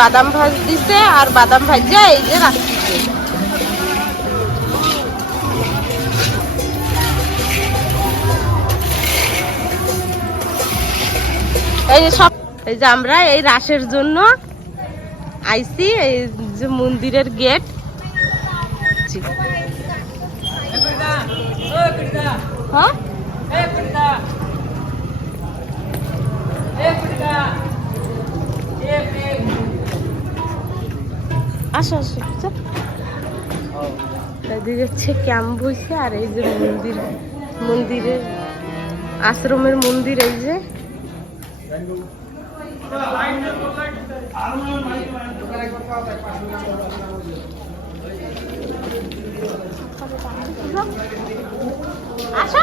বাদাম ভাজ দিছে আর বাদাম ভাজা এই যে রাখতেছে। এই যে সব এই যে আমরা এই রাসের জন্য আইছি, এই যে মন্দিরের গেট। হ্যাঁ আসো আসো, এদিকে হচ্ছে ক্যাম্প বইছে আর এই যে মন্দিরের আশ্রমের মন্দির। এই যে আসো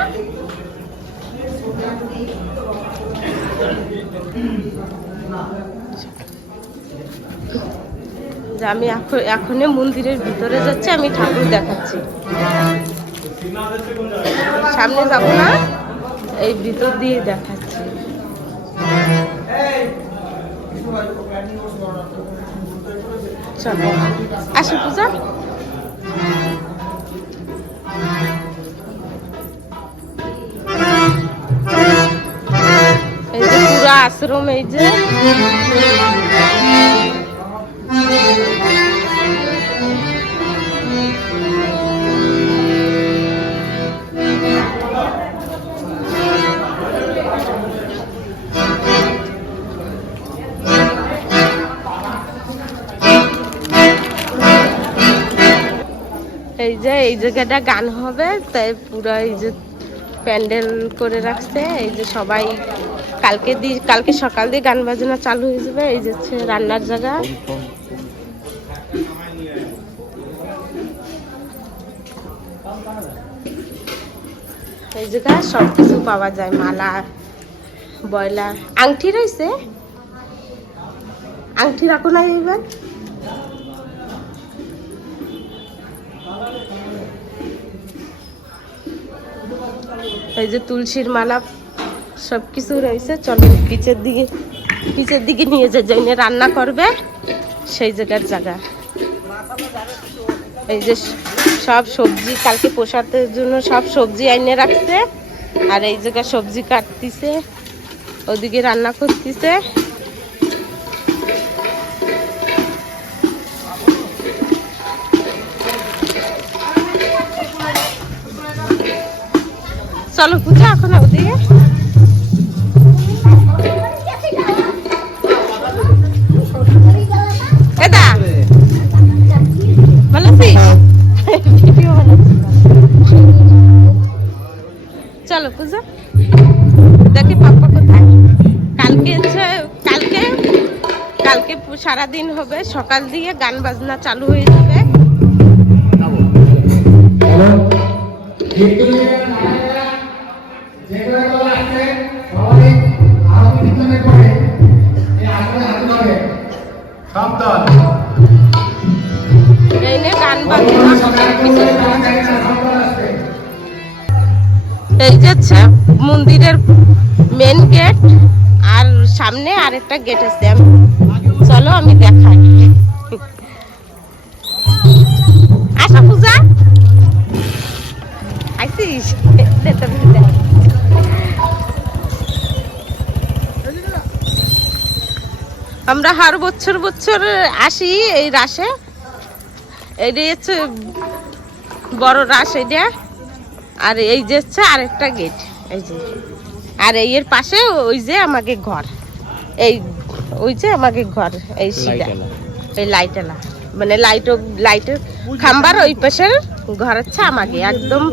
যে আমি এখন মন্দিরের ভিতরে যাচ্ছি, আমি ঠাকুর দেখাচ্ছি। সামনে যাবো না, এই ভিতর দিয়ে দেখাচ্ছি। চলো আসো পূজা। এই যে পুরো আশ্রম, এই যে এই জায়গাটা গান হবে, তাই পুরো এই যে প্যান্ডেল করে রাখছে। এই যে সবাই কালকে সকাল দিয়ে গান বাজনা চালু হয়ে যাবে। এই যে হচ্ছে রান্নার জায়গা। এই জায়গায় সবকিছু পাওয়া যায়, মালা, বয়লা, আংটি রয়েছে। আংটি রাখো না এইবার। এই যে তুলসীর মালা সবকিছু রয়েছে। চলো পিছের দিকে নিয়ে যাই, রান্না করবে সেই জায়গা। এই যে সব সবজি কালকে প্রসাদের জন্য সব সবজি এনে রাখছে, আর এই জায়গায় সবজি কাটতেছে, ওদিকে রান্না করতেছে। চলো পূজা এখন ওদিকে। এদা ভালো আছিস? চলো পূজা দেখি পাপ্পা কোথায়। কালকে সারাদিন হবে, সকাল দিয়ে গান বাজনা চালু হয়ে যাবে। এই যে মন্দিরের মেন গেট, আর সামনে আরেকটা গেট আছে। চলো আমি দেখাই। আসা পূজা আইসিস? আমরা হার বছর আসি এই রাসে। এইটা হচ্ছে বড় রাস এটা। আর এই যে হচ্ছে আরেকটা গেট, এই যে। আর এর পাশে ওই যে আমাকে ঘর, ওই যে আমাকে ঘর, এই সিধা এই লাইটেলা, মানে লাইটের খাম্বার ওই পাশের ঘর হচ্ছে আমাকে, একদম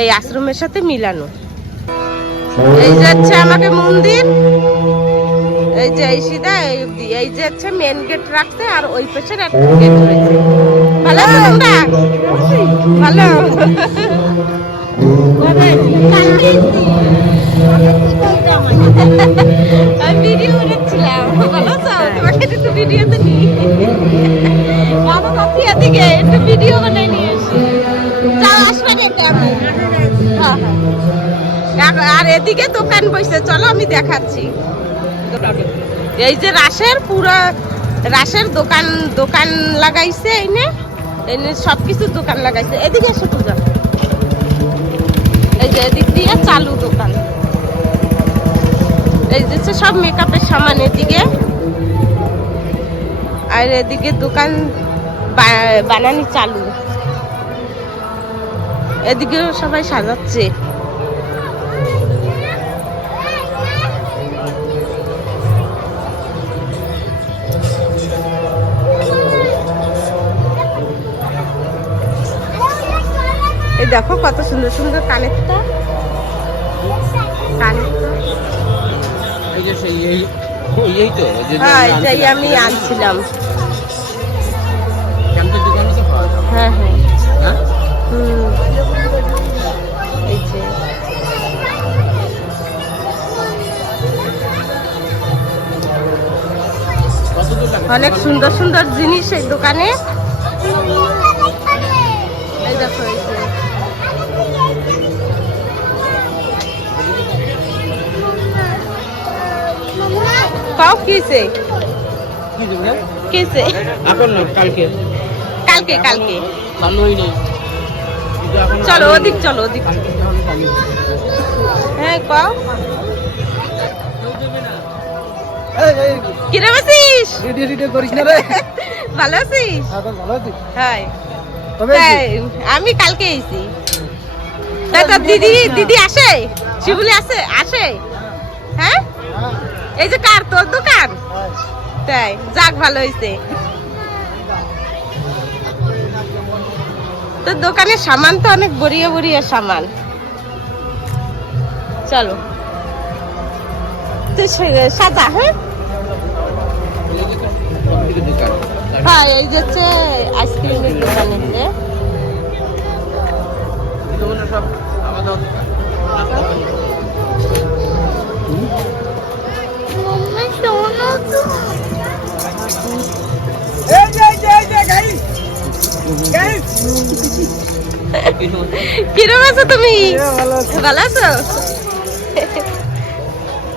এই আশ্রমের সাথে মিলানো। এই যে হচ্ছে আমাকে মন্দির, এই যে এই সিধা এই যে হচ্ছে মেন গেট রাখছে, আর ওই পাশের একটা গেট রয়েছে। ভালো আছো তোমরা? ভালো। ভিডিও করেছিলাম, ভালো আছো? তোমাকে একটু ভিডিওতে নিই, বাবা কাকি এদিকে একটু ভিডিও বানাই নিয়ে এসি। যাও আসবে একটা। আর এদিকে দোকান বসে, চলো আমি দেখাচ্ছি। এই যে রাসের পুরা রাসের দোকান দোকান লাগাইছে এনে এনে সবকিছু দোকান লাগাইছে। এদিকে এসে পূজা, এই যে এদিক দিয়ে চালু দোকান, এই যে সব মেকআপের সামান এদিকে, আর এদিকে দোকান বানানি চালু, এদিকেও সবাই সাজাচ্ছে। এই দেখো কত সুন্দর সুন্দর কানেরটা, হ্যাঁ এটাই আমি আনছিলাম। হ্যাঁ হ্যাঁ এই যে অনেক সুন্দর সুন্দর জিনিস এই দোকানে। এই দেখো এই যে পাও কিসে কিসে এখন না কালকে কালকে কালকে ভালোই নেই। চলো ওদিক চলো ওদিক। হ্যাঁ পাও কিরে আছিস? করিস না রে, ভালো আছিস? হ্যাঁ আমি কালকে এসেছি। তাই তো দিদি দিদি আসে, শিবুলি আসে আসে। হ্যাঁ এই যে কার তোর দোকান, তাই যাক ভালো হয়েছে। তোর দোকানের সামান তো অনেক বড়িয়া বড়িয়া সামান। চলো তুই সাজা। হ্যাঁ হ্যাঁ এই যে হচ্ছে আইসক্রিমের দোকান এতে। কিরম আছো তুমি? ভালো আছো?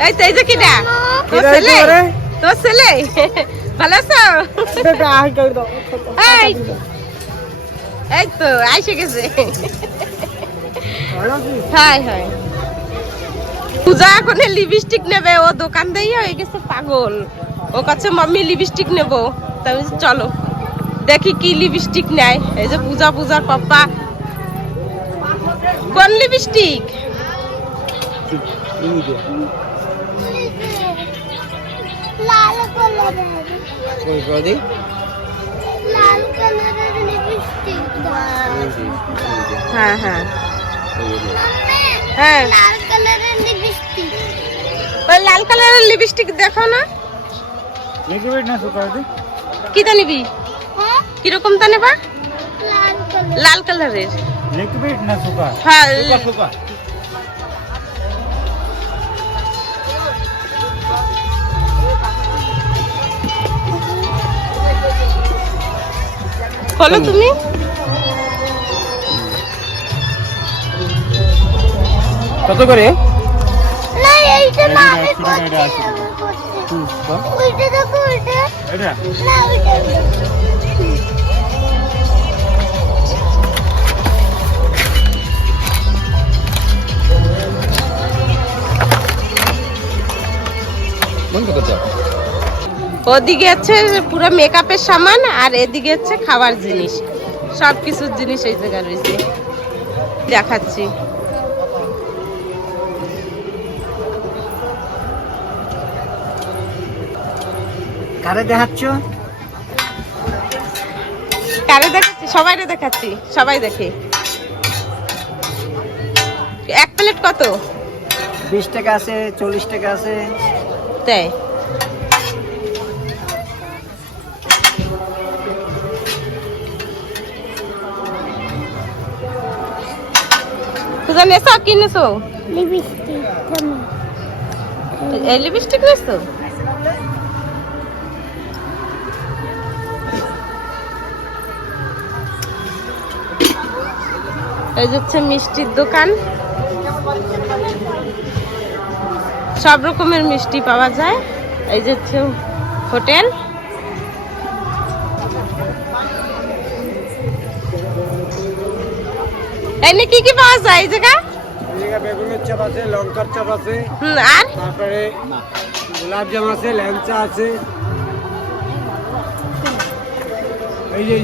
এই তো এই যে কিটা তোর ছেলে, তোর ছেলে ভালো আছো? এই তো আইসে গেছে। হ্যাঁ হ্যাঁ পূজা এখন লিপস্টিক নেবে, ও দোকান দিয়ে হয়ে গেছে পাগল। ও কাছে মাম্মি লিপস্টিক নেবো, তাই চলো দেখি কি লিপস্টিক নেয়। এই যে পূজা পূজার পাপ্পা কোন লিপস্টিক? লাল কালারের লাল কালারের লিপস্টিক হ্যাঁ হ্যাঁ হ্যাঁ লাল কালারের লিপস্টিক, ওই লাল কালারের লিপস্টিক দেখো না। কিটা নিবি? কিরকম তা নেবা? লাল কালারের হ্যাঁ বলো তুমি। কত করে? না এইটা না আমি ওইটা দেখো ওইটা এটা না ওইটা বন্ধ করতে। ওদিকে হচ্ছে পুরো মেকআপের সামান, আর এদিকে হচ্ছে খাবার জিনিস, সব কিছুর জিনিস এই জায়গায় রয়েছে, দেখাচ্ছি। কারে দেখাচ্ছ? কারে দেখাচ্ছি? সবাইরে দেখাচ্ছি, সবাই দেখে। এক প্লেট কত? 20 টাকা আছে, 40 টাকা আছে। তাই তুই নেছো কি নেছো? লিপস্টিক এই লিপস্টিক নেছো? এই হচ্ছে মিষ্টির দোকান, সব রকমের মিষ্টি পাওয়া যায়। এই যে হচ্ছে হোটেল, এনে কি কি পাওয়া যায় এই জায়গা? বেগুনের চাপ আছে, লঙ্কার চাপ আছে, আর তারপরে গোলাপ জাম আছে, ল্যাংচা আছে। এই যে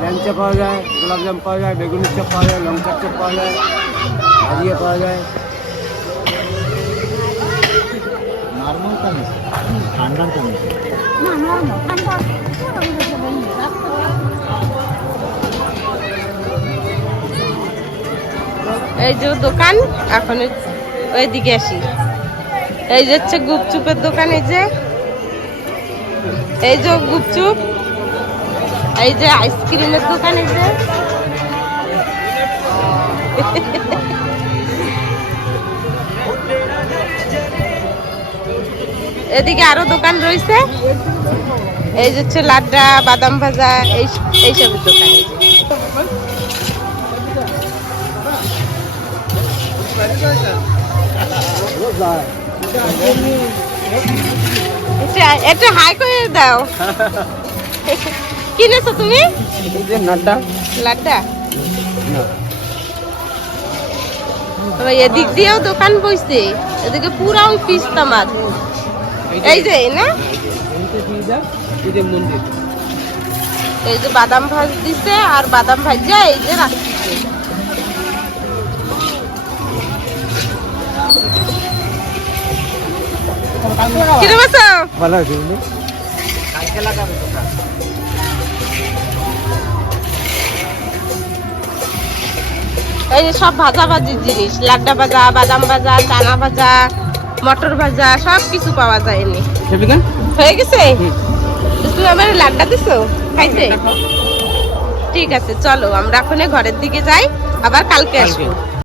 ল্যাংচা পাওয়া যায়, গোলাপ জাম পাওয়া যায়, বেগুনের চাপ পাওয়া যায়, লঙ্কার চাপ পাওয়া যায়, ভাজিয়া পাওয়া যায়। এই যে দোকান, এখন ওইদিকে আসি। এই যে হচ্ছে গুপচুপের দোকান, এই যে গুপচুপ, এই যে আইসক্রিমের দোকান, এই যে এদিকে আরো দোকান রয়েছে। এই যে হচ্ছে লাড্ডা, বাদাম ভাজা, এইসবের দোকান। এটা হাই করে দাও। কিনেছো তুমি? লাড্ডা। এদিক দিয়েও দোকান বইছে, এদিকে পুরা ওই পিস্তা মাছ। এই যে না, এই যে বাদাম ভাজ দিছে, আর বাদাম ভাজা এই যে রাখছে। কিনে বসো। ভালো আছে কালকে লাগাবে দোকান। এই যে সব ভাজা ভাজির জিনিস, লাড্ডা ভাজা, বাদাম ভাজা, চানা ভাজা, মটর ভাজা, সব কিছু পাওয়া যায় এনে। হয়ে গেছে? তুমি আমার লাড্ডা দিছো খাইতে? ঠিক আছে, চলো আমরা এখন ঘরের দিকে যাই, আবার কালকে আসবো।